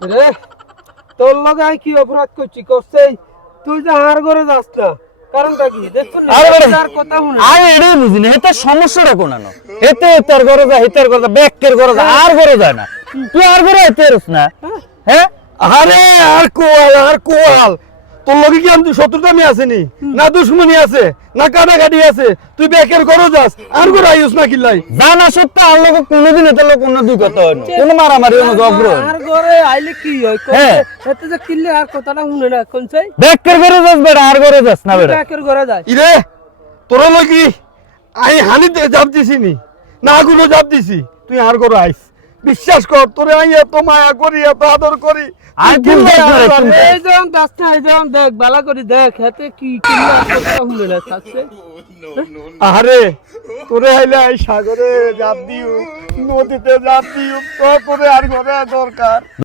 রে তোর লগে আমি কি অপরাধ করছি করছে তুই যে হার করে যাস না কারণটা কি দেখছো না তার কথা শুনে আমি এটাই বুঝি না এতে সমস্যাটা কোন আনো এতে তোর ঘরে যা হিতার ঘরে যা ব্যাকের ঘরে যা আর ঘরে যায় না তুই আর ঘরে এতে রস না হ্যাঁ আরে আর কোয়াল তোর লগে কি আমি শত্রুতা আমি আসেনি না দুশ্মনী আছে না কাটাকাটি আছে তুই বেকের করো যাস আর করে আইস না কিল্লাই জানা সত্য আর লোক কোনোদিন এতে লোক অন্য দুই কথা হয় না কোনো মারামারি কোনো ঝগড়া হয় না আর ঘরে আইলে কি হয় হ্যাঁ। এতে যে কিনলে আর কথাটা শুনে না কোন চাই ব্যাকের ঘরে যাস বেড়া আর ঘরে যাস না বেড়া ব্যাকের ঘরে যায় ইরে তোরা লগি আই হানিতে জাপ দিছি নি না গুলো জাপ দিছি তুই আর করে আইস বিশ্বাস কর তোরে আই এত মায়া করি এত আদর করি আর তুই দেখ কিল্লাই না রে, আর তুমি। জানিস? এই যেমন গাছটা এই যেমন দেখ বালা করে দেখ হাতে কি কিনলে আর কথা শুনে না থাকছে আরে তোরে আইলে আই সাগরে জাপ দিও নদীতে জাপ দিও তো তোরে আর ঘরে দরকার